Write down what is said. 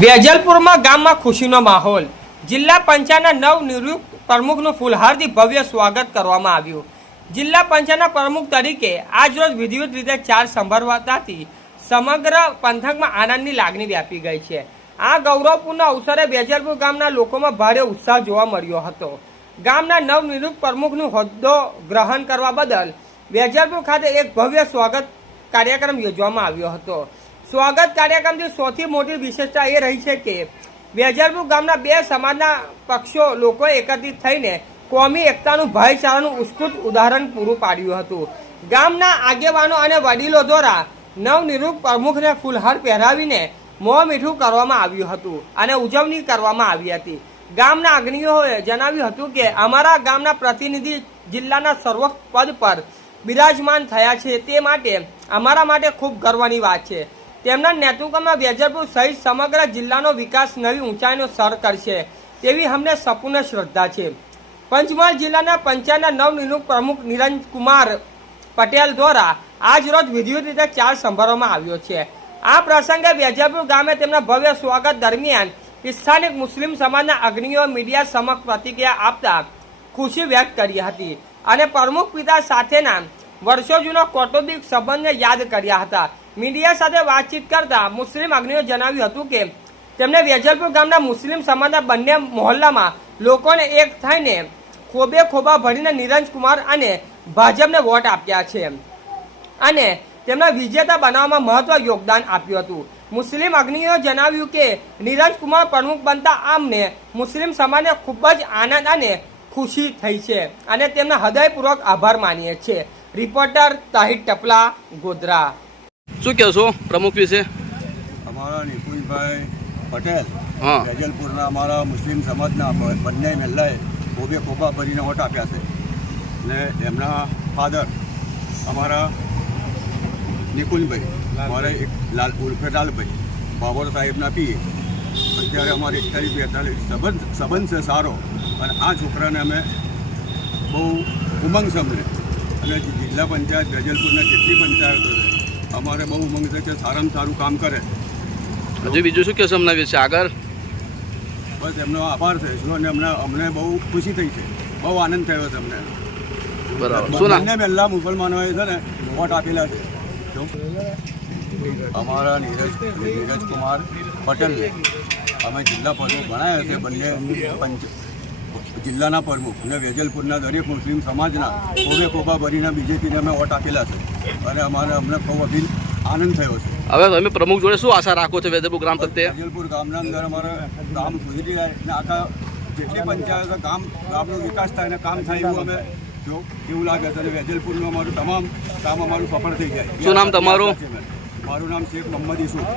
વેજલપુરમાં ગામમાં ખુશીનો માહોલ. જિલ્લા પંચાયતના નવનિયુક્ત પ્રમુખનું ફૂલહારથી ભવ્ય સ્વાગત કરવામાં આવ્યું. જિલ્લા પંચાયતના પ્રમુખ તરીકે આજરોજ વિધિવત રીતે ચાર્જ સંભાળવાથી સમગ્ર પંથકમાં આનંદની લાગણી વ્યાપી ગઈ છે. આ ગૌરવપૂર્ણ અવસરે વેજલપુર ગામના લોકોમાં ભારે ઉત્સાહ જોવા મળ્યો હતો. ગામના નવનિયુક્ત પ્રમુખનું હોદ્દો ગ્રહણ કરવા બદલ વેજલપુર ખાતે એક ભવ્ય સ્વાગત કાર્યક્રમ યોજવામાં આવ્યો હતો. સ્વાગત કાર્યક્રમની સૌથી મોટી વિશેષતા એ રહી છે કે વેજલપુર ગામના બે સમાજના પક્ષો લોકોએ એકત્રિત થઈને કોમી એકતાનું ભાઈચારાનું ઉત્કૃષ્ટ ઉદાહરણ પૂરું પાડ્યું હતું. ગામના આગેવાનો અને વડીલો દ્વારા નવનિયુક્ત પ્રમુખને ફૂલહાર પહેરાવીને મોં મીઠું કરવામાં આવ્યું હતું અને ઉજવણી કરવામાં આવી હતી. ગામના અગ્રણીઓએ જણાવ્યું હતું કે અમારા ગામના પ્રતિનિધિ જિલ્લાના સર્વોચ્ચ પદ પર બિરાજમાન થયા છે, તે માટે અમારા માટે ખૂબ ગર્વની વાત છે. તેમના નેતૃત્વમાં વેજલપુર સહિત સમગ્ર જિલ્લાનો વિકાસ નવી ઊંચાઈનો સર કરશે તેવી અમને સંપૂર્ણ શ્રદ્ધા છે. પંચમહાલ જિલ્લાના પંચાયતના નવનિયુક્ત પ્રમુખ નિરંજકુમાર પટેલ દ્વારા આજ રોજ વિધિવત રીતે ચાર્જ સંભાળવામાં આવ્યો છે. આ પ્રસંગે વેજલપુર ગામે તેમના ભવ્ય સ્વાગત દરમિયાન સ્થાનિક મુસ્લિમ સમાજના અગ્રણીઓ મીડિયા સમક્ષ પ્રતિક્રિયા આપતા ખુશી વ્યક્ત કરી હતી અને પ્રમુખ પિતા સાથેના વર્ષો જૂનો કૌટુંબિક સંબંધને યાદ કર્યા હતા. મીડિયા સાથે વાતચીત કરતા મુસ્લિમ અગ્રણીઓ જણાવ્યું હતું કે તેમણે વેજલપુર ગામના મુસ્લિમ સમાજના બંને મહોલ્લામાં લોકોને એક થઈને ખોબે ખોબા ભરીને નિરંજકુમાર અને ભાજપને વોટ આપ્યા છે અને તેમના વિજેતા બનાવવામાં મહત્વ યોગદાન આપ્યું હતું. મુસ્લિમ અગ્રણીઓએ જણાવ્યું કે નિરંજકુમાર પ્રમુખ બનતા અમને મુસ્લિમ સમાજને ખૂબ જ આનંદ અને ખુશી થઈ છે અને તેમના હૃદયપૂર્વક આભાર માનીએ છીએ. રિપોર્ટર તાહિર ટપલા, ગોધરા. શું કહેશો પ્રમુખ વિશે? અમારા નિકુંજભાઈ પટેલ વેજલપુરના અમારા મુસ્લિમ સમાજના બંને મહિલાએ ખોબે ખોબા ભરીને વોટ આપ્યા છે ને એમના ફાધર અમારા નિકુંજભાઈ અમારા એક ઉર્ફે લાલભાઈ બાબર સાહેબના પીએ. અત્યારે અમારે 41-42 સંબંધ છે સારો અને આ છોકરાને અમે બહુ ઉમંગ છે અમને. અને જિલ્લા પંચાયત વેજલપુરના જેટલી પંચાયતો છે અમારે બહુ ઉમંગ છે કે સારામાં સારું કામ કરે. હજુ બીજું શું કહેશો એમના વિશે આગળ? બસ એમનો આભાર છે અને અમને બહુ ખુશી થઈ છે, બહુ આનંદ થયો છે અમને. બરાબર. શું નામ? બંને પહેલા મુસલમાનોએ છે ને વોટ આપેલા છે. અમારા નીરજકુમાર પટેલને અમે જિલ્લા પ્રમુખ બનાવ્યા છે. બંને જિલ્લાના પ્રમુખ અને વેજલપુરના દરેક મુસ્લિમ સમાજના ખોબે ખોબા ભરીને બીજેપીને અમે વોટ આપેલા છે અને અમને ખૂબ આનંદ થયો છે. હવે તમે પ્રમુખ જોડે શું આશા રાખો છો વેજલપુર ગ્રામ પ્રત્યે? વેજલપુર ગામના અંદર અમારે ગામ સુધરી જાય અને આખા જેટલી પંચાયતો ગામનો વિકાસ થાય અને કામ થાય એવું અમે એવું લાગે છે. અને વેજલપુરનું અમારું તમામ કામ અમારું સફળ થઈ જાય. શું નામ તમારું? મારું નામ શેખ મોહમ્મદ યુસુફ.